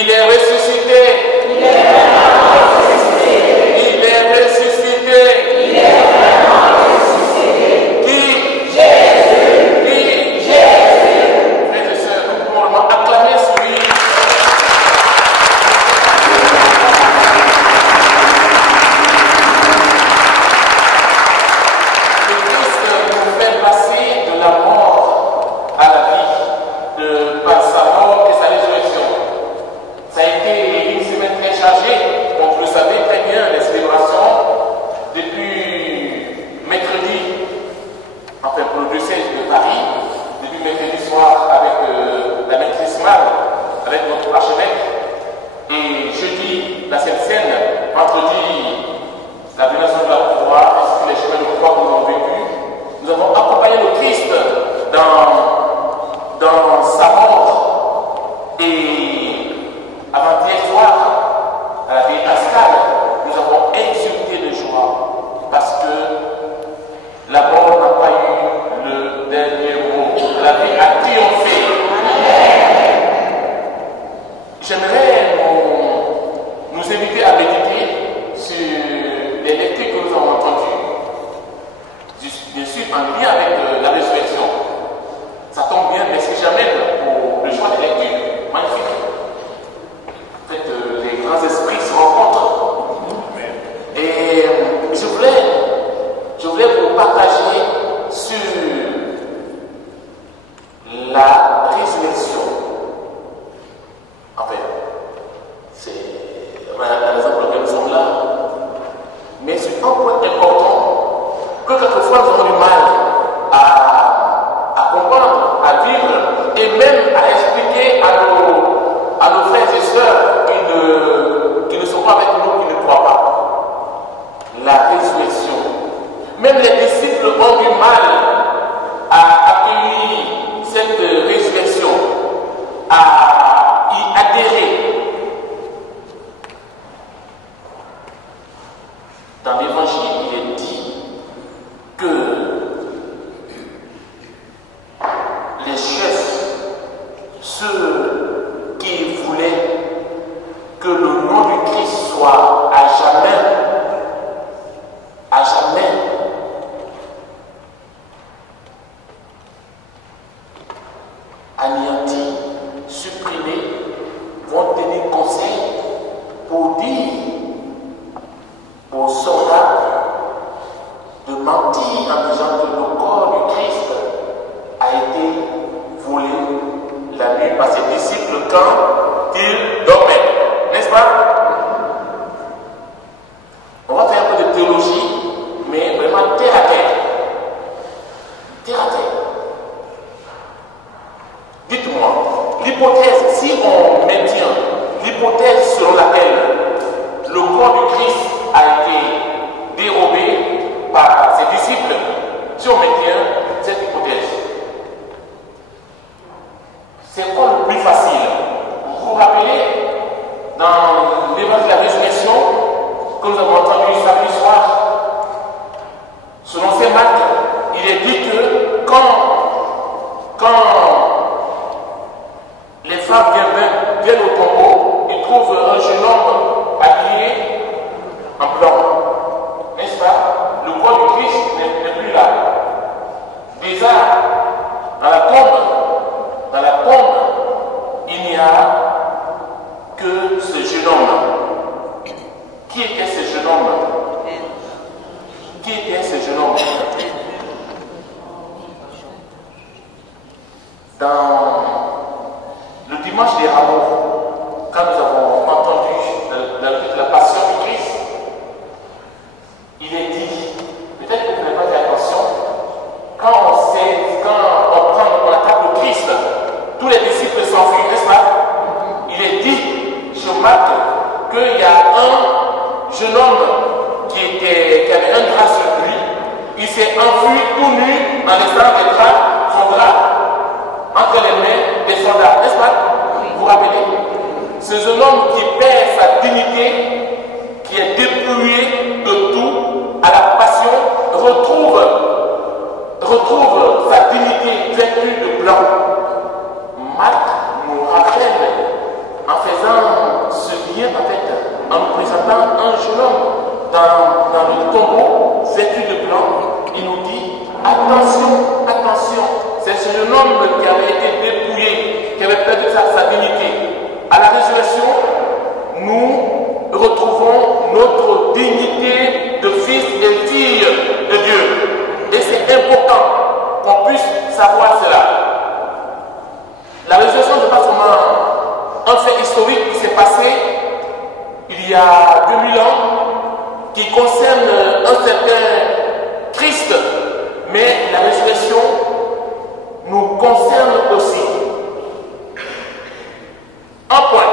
Il est ressuscité. Il est vraiment ressuscité. Il est ressuscité. Il est vraiment ressuscité. Qui? Jésus. Qui? Jésus. Frères et sœurs, nous pouvons acclamer celui. Le Christ nous fait passer de la mort à la vie par sa mort et sa résurrection. Ça a été une semaine très chargée, donc vous le savez très bien, les célébrations depuis mercredi, enfin pour le diocèse de Paris, depuis mercredi soir avec la maîtrise Mal, avec notre archevêque, et jeudi la Sainte Seine, vendredi la vénération de la croix, ainsi que les chemins de croix que nous avons vécu. Nous avons accompagné le Christ dans sa mort. Et avant-hier soir, à la vieille Pascale, nous avons exulté de joie parce que la mort n'a pas eu le dernier mot. La vie a triomphé. J'aimerais nous inviter à méditer sur les lectures que nous avons entendues, bien sûr en lien avec la résurrection. Ça tombe bien, mais si jamais pour le choix des lectures, magnifique. En fait, les grands esprits se rencontrent. Et je voulais vous partager sur la résurrection. En fait, c'est la raison pour laquelle nous sommes là. Mais c'est un point important que quelquefois nous avons du mal à comprendre, à vivre et même à expliquer à nos frères et sœurs qui ne sont pas avec nous, qui ne croient pas. La résurrection. Même les disciples ont du mal à accueillir cette résurrection, à y adhérer. Dans l'évangile, il est dit que les chefs, ceux qui voulaient que le nom du Christ soit à jamais anéanti, supprimé, vont tenir conseil pour dire aux soldats de mentir en disant que le corps du Christ a été volé la nuit par ses disciples quand ils dormaient. N'est-ce pas? On va faire un peu de théologie, mais vraiment terre à terre. Terre à terre. Dites-moi, l'hypothèse, si on maintient l'hypothèse selon laquelle le corps du Christ a été dérobé par ses disciples, si on maintient cette hypothèse, c'est quoi le plus facile? Vous vous rappelez, dans l'évangile de la résurrection, que nous avons entendu samedi soir, selon saint Marc, il est dit que quand les femmes viennent au tombeau, ils trouvent un jeune homme habillé en blanc. N'est-ce pas? Le corps du Christ n'est plus là. Déjà, dans la tombe, il n'y a que ce jeune homme. Qui était ce jeune homme? Qui était ce jeune homme? Dans le dimanche des Rameaux, quand nous avons entendu la passion du Christ, il est dit, peut-être que vous n'avez pas fait attention, quand on attaque le Christ, tous les disciples s'enfuient, n'est-ce pas? Il est dit, je marque, qu'il y a un jeune homme qui avait un drap sur lui, il s'est enfui tout nu en laissant son drap entre les mains des soldats, n'est-ce pas? Vous vous rappelez? Ce jeune homme qui perd sa dignité, qui est dépouillé de tout à la passion, retrouve sa dignité vêtue de blanc. Marc nous rappelle, en faisant jeune homme dans le tombeau, vêtu de blanc, il nous dit attention, attention. C'est ce jeune homme qui avait été dépouillé, qui avait perdu sa dignité. À la résurrection, nous retrouvons notre dignité de fils et fille de Dieu. Et c'est important qu'on puisse savoir cela. La résurrection n'est pas seulement un fait historique qui s'est passé il y a 2000 ans, qui concerne un certain Christ, mais la résurrection nous concerne aussi. Un point,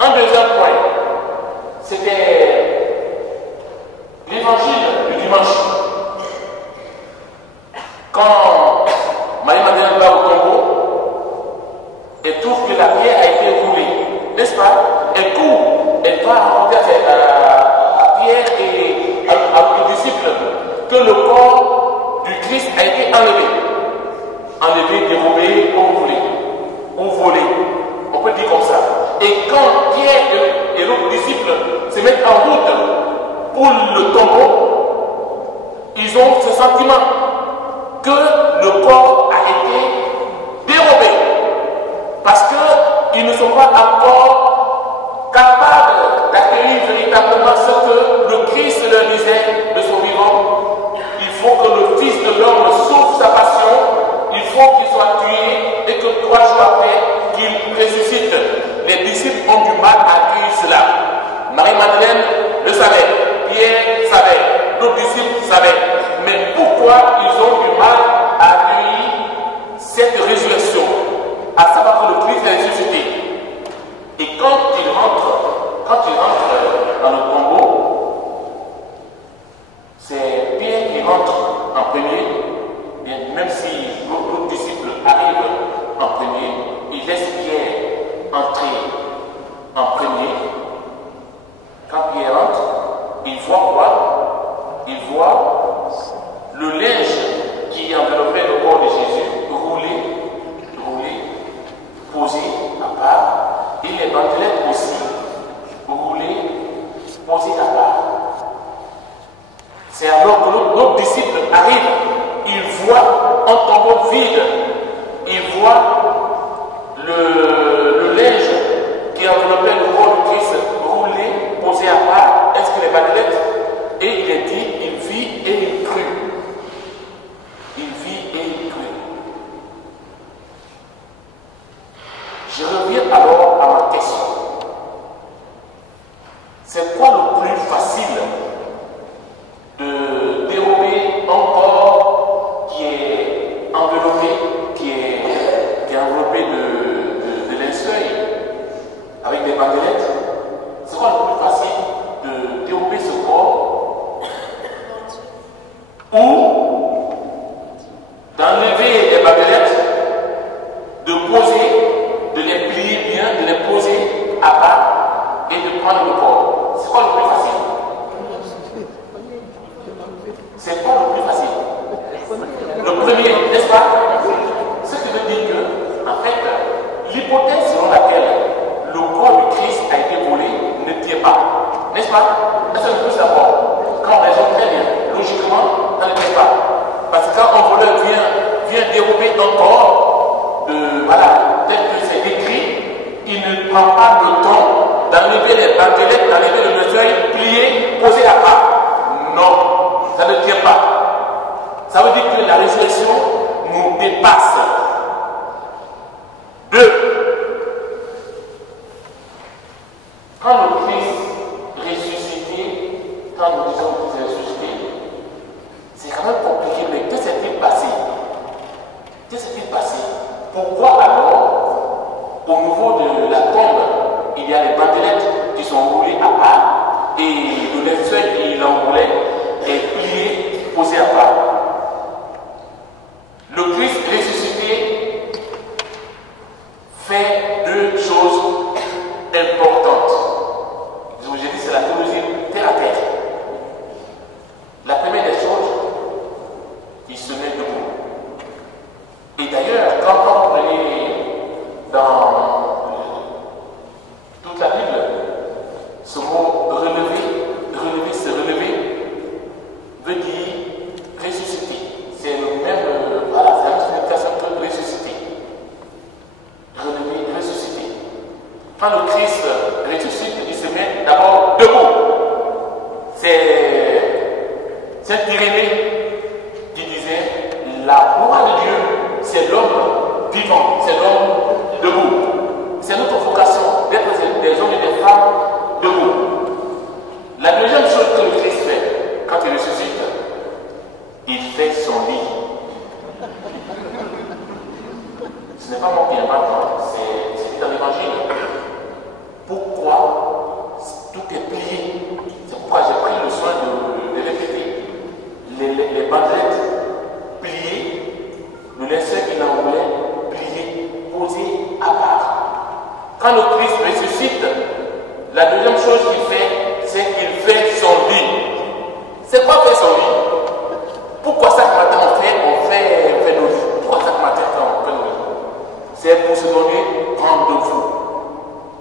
un deuxième point, c'était l'évangile du dimanche. Quand Marie-Madeleine va au tombeau, elle trouve que la pierre a été roulée, n'est-ce pas? Elle court, elle va raconter à Pierre et aux disciples que le corps du Christ a été enlevé. Enlevé, dérobé, comme vous voulez, ou volé. On peut dire comme ça. Et quand Pierre et l'autre disciple se mettent en route pour le tombeau, ils ont ce sentiment que le corps a été dérobé. Parce qu'ils ne sont pas encore capables d'accueillir véritablement ce que le Christ leur disait de son vivant. Il faut que le Fils de l'homme sauve sa passion, il faut qu'il soit tué et que 3 jours après, qu'il ressuscite. Les disciples ont du mal à accueillir cela. Marie-Madeleine le savait, Pierre savait, d'autres disciples savaient. Mais pourquoi ils ont du mal à accueillir cette résurrection? À savoir que le Christ est ressuscité. Et quand il rentre dans le tombeau, c'est Pierre qui rentre en premier, et même si l'autre disciple arrive en premier, il laisse Pierre entrer en premier. Quand Pierre entre, il voit quoi? Il voit le linge qui enveloppait le corps de Jésus roulé, posé à part, et les bandelettes aussi roulées, posées à part. C'est alors que l'autre disciple arrive, il voit un tombeau vide, il voit le linge qui enveloppait le corps du Christ roulé, posé à part, est-ce que les bandelettes? Et il est dit, il vit et il crut. Il vit et il crut. Je reviens alors à ma question. C'est quoi le plus facile de dérober un corps qui est enveloppé, qui est enveloppé de linceul avec des bandelettes? C'est quoi le plus facile de dérober ce corps? Ou d'enlever les bandelettes, de poser, de les plier bien, de les poser à part et de prendre le corps? C'est quoi le plus facile? C'est quoi le plus facile? Le premier, n'est-ce pas? Ce qui veut dire que, en fait, l'hypothèse selon laquelle le corps du Christ a été volé ne tient pas. N'est-ce pas? Est-ce qu'on peut savoir? Quand on raisonne très bien, logiquement, ça ne tient pas. Parce que quand un voleur vient dérober un corps, voilà, tel que c'est décrit, il ne prend pas le temps d'enlever les bandelettes, d'enlever le linceul, plier, poser à part. Non, ça ne tient pas. Ça veut dire que la résurrection nous dépasse. 2. Quand le Christ ressuscité, quand nous disons qu'il est ressuscité, c'est quand même compliqué, mais que s'est-il passé? Que s'est-il passé? Pourquoi alors, au niveau de la tombe, il y a les bandelettes qui sont roulées à part et le linceul qui l'enroulait est plié, posé à part? Le Christ ressuscité fait 2 choses importantes. Je vous ai dit, c'est la théologie terre à terre. La première des choses, il se met debout. Et d'ailleurs, quand vous prenez dans toute la Bible, ce mot relever veut dire ressusciter. C'est le même, voilà, c'est la même signification que ressusciter. Relever, ressusciter. Quand le Christ ressuscite, il se met d'abord debout. C'est Saint Irénée qui disait la gloire de Dieu, c'est l'homme vivant, c'est l'homme debout. C'est notre vocation d'être des hommes et des femmes debout. La deuxième chose que le Christ fait quand il ressuscite, il fait son lit. Ce n'est pas moi qui invente, c'est dans l'évangile. Pourquoi tout est plié? C'est pourquoi j'ai pris le soin de répéter. Les bandelettes pliées, le linceul qu'il enroulait plié, posé à part. Quand le Christ ressuscite, la deuxième chose qu'il fait, c'est qu'il fait son lit. C'est quoi faire son lit? Pourquoi chaque matin on fait nos lits? Pourquoi chaque matin on fait nos lits? C'est pour se donner rendez-vous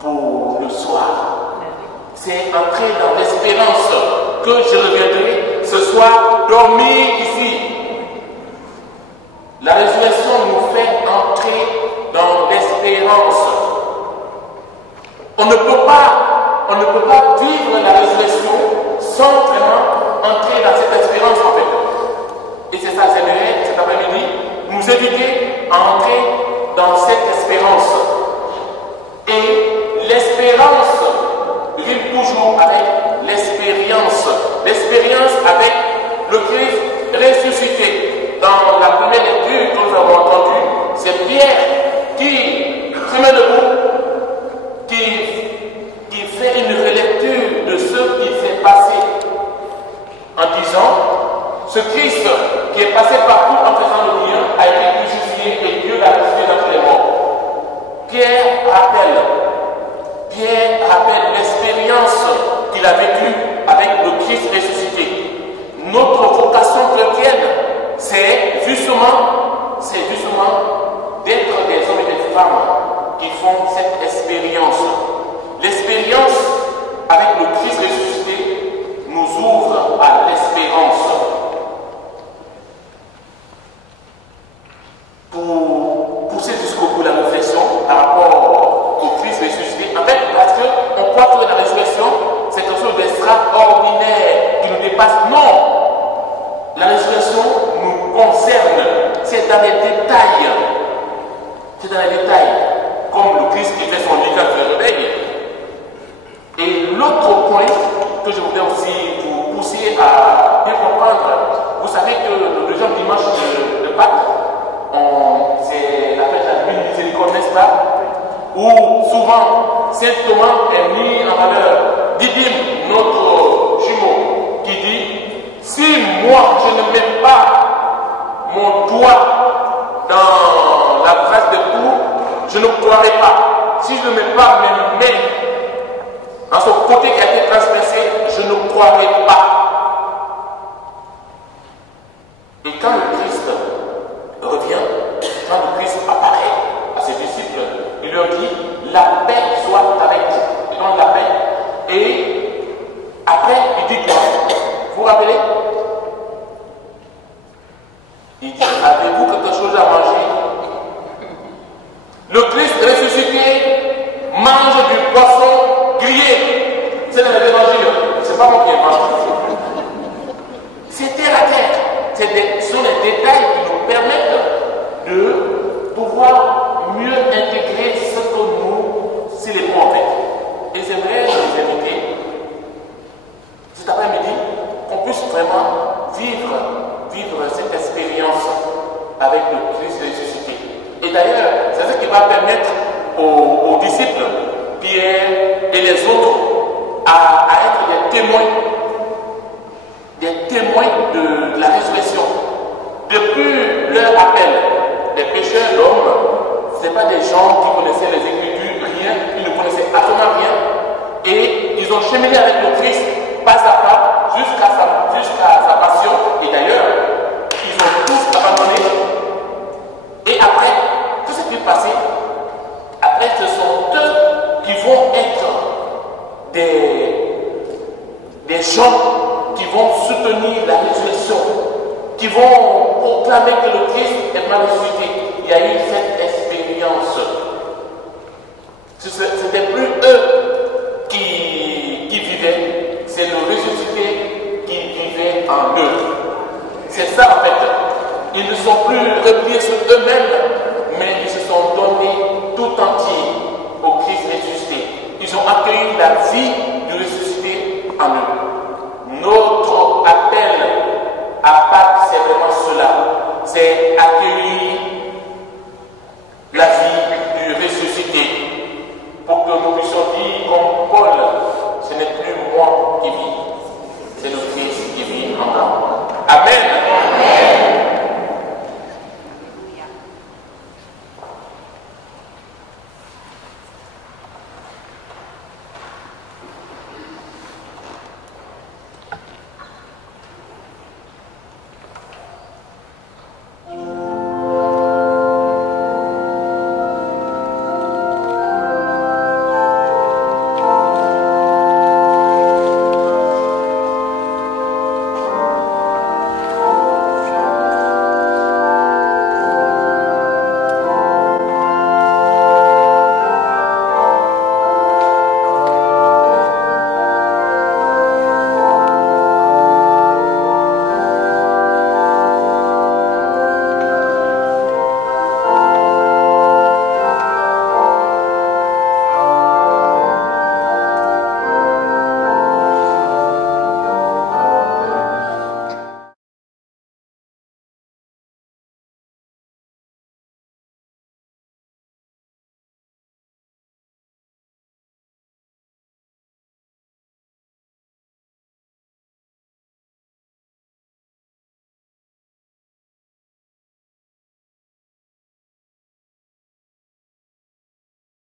pour le soir. C'est entrer dans l'espérance que je reviendrai ce soir dormir ici. La résurrection nous fait entrer dans l'espérance. On ne peut pas vivre la résurrection sans vraiment entrer dans cette espérance en fait. Et c'est ça, j'aimerais cet après-midi nous éduquer à entrer dans cette espérance. Et l'espérance rime toujours avec l'expérience. L'expérience avec le Christ ressuscité. Dans la première lecture que nous avons entendue, c'est Pierre qui se met debout, qui fait une relecture de ce qui s'est passé en disant ce Christ qui est passé partout en faisant le bien a été crucifié et Dieu l'a ressuscité d'entre les morts. Pierre rappelle l'expérience qu'il a vécue avec le Christ ressuscité. Notre vocation chrétienne, c'est justement d'être des hommes et des femmes qui font cette expérience. L'expérience avec le Christ ressuscité nous ouvre à l'espérance. Pour pousser jusqu'au bout la réflexion par rapport au Christ ressuscité, en fait, parce qu'on croit que la résurrection, c'est quelque chose d'extraordinaire qui nous dépasse. Non! La résurrection nous concerne. C'est dans les détails. C'est dans les détails. Comme le Christ qui fait son lit quand il se réveille. Et l'autre point que je voudrais aussi vous pousser à bien comprendre, vous savez que le deuxième dimanche de Pâques, c'est la fête de la nuit miséricorde, n'est-ce pas? Où souvent Saint Thomas est mis en valeur. Didyme, notre jumeau, qui dit: si moi je ne mets pas mon doigt dans la trace de cou, je ne croirai pas. Si je ne mets pas mes mains dans son côté qui a été transpercé, je ne croirai pas. Et quand le Christ revient, quand le Christ apparaît à ses disciples, il leur dit: la paix soit avec vous. Il donne la paix. Et après, il dit quoi? Vous vous rappelez? Il dit: avez-vous quelque chose à manger? Le Christ ressuscité mange du poisson grillé. C'est dans l'évangile. C'est pas moi qui ai mangé. C'est terre à terre. Ce sont les détails qui nous permettent de pouvoir mieux intégrer ce que nous célébrons en fait. Et j'aimerais vous inviter cet après-midi qu'on puisse vraiment vivre cette expérience avec le Christ ressuscité. Et d'ailleurs, c'est ce qui va permettre aux disciples, Pierre et les autres, à être des témoins de la résurrection. Depuis leur appel, les pécheurs, l'homme, ce n'est pas des gens qui connaissaient les Écritures, rien, ils ne connaissaient absolument rien. Et ils ont cheminé avec le Christ pas à pas jusqu'à sa passion. Et d'ailleurs, ils ont tous abandonné. Et après, tout ce qui est passé, après, ce sont eux qui vont être des gens qui vont soutenir la résurrection qui vont proclamer que le Christ est mal ressuscité. Il y a eu cette expérience. Ce n'était plus eux qui vivaient, c'est le ressuscité qui vivait en eux. C'est ça en fait. Ils ne sont plus repliés sur eux-mêmes, mais ils se sont donnés tout entier au Christ ressuscité. Ils ont accueilli la vie du ressuscité en eux. Notre appel à Pâques, c'est vraiment cela. C'est accueillir